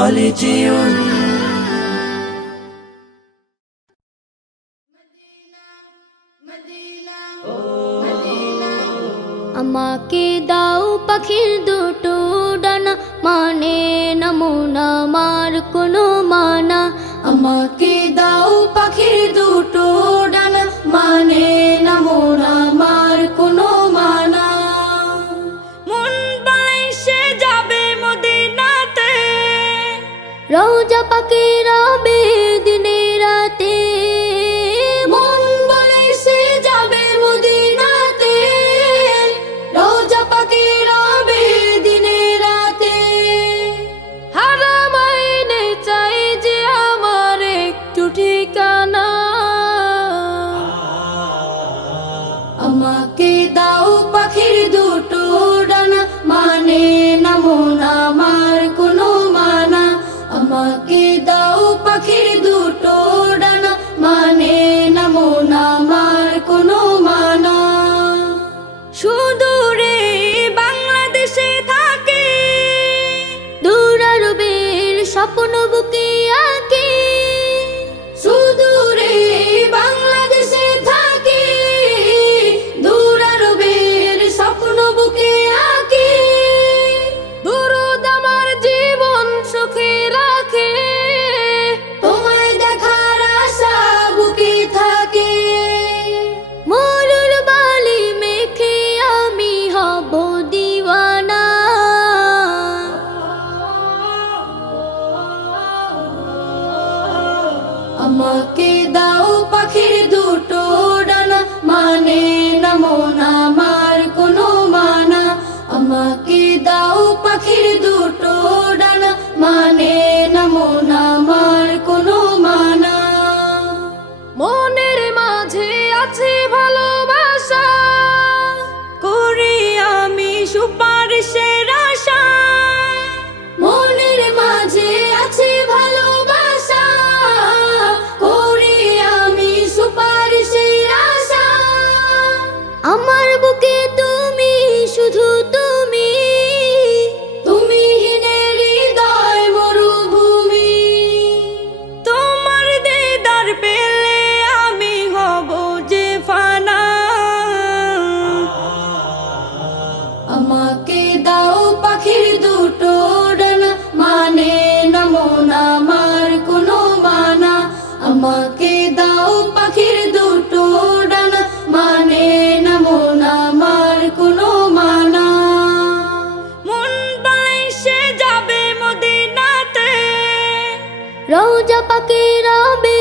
خالدون আমাকে দাও পাখির দুটো ডানা, মানে না মন আমার কোনো মানা। আমাকে দাও পাখির দুটো ডানা, মানে না মন আমার কোনো মানা। মন বলে সে যাবে মদিনাতে, রওজা পাকে রবে দিনে রাতে। মন বলে সে যাবে মদিনাতে, রওজা পাকে রবে দিনে রাতে। হারাম আইনে চাই যে আমার একটু ঠিকানা। আমাকে দাও পাখির দুটো ডানা, মানে না মন আমার কোনো মানা। আমাকে দাও পাখির দুটো ডানা, মানে না মন আমার কোনো মানা। সুদূরে বাংলাদেশে থাকে, দূর আরবের স্বপ্ন বুকে আঁকে। সুদূরে বাংলাদেশে থাকে, দূর আরবের স্বপ্ন বুকে আঁকে। দুরুদ আমার জীবন সুখে রাখে, তোমায় দেখার আশা বুকে থাকে। মরুর বালি মেখে আমি হব দিওয়ানা। আমাকে দাও পাখির দুটো ডানা, মানে না মন আমার কোনো মানা। আমাকে দাও পাখির দুটো ডানা, মানে না মন আমার কোনো মানা। মনের মাঝে আছে ভালোবাসা, করি আমি সুপারিশের আশা। মনের মাঝে আছে ভালোবাসা, করি আমি সুপারিশের আশা। আমার বুকে তুমি, শুধু তুমি, তুমি হীনের হৃদয় মরুভূমি। তোমার দিদার পেলে আমি হব যে ফানা। আমাকে দাও পাখির দুটো ডানা, মানে না মন আমার কোনো মানা। আমাকে দাও পাখির দুটো ডানা, মানে না মন আমার কোনো মানা। মন বলে সে যাবে মদিনাতে, রওজা পাকে রবে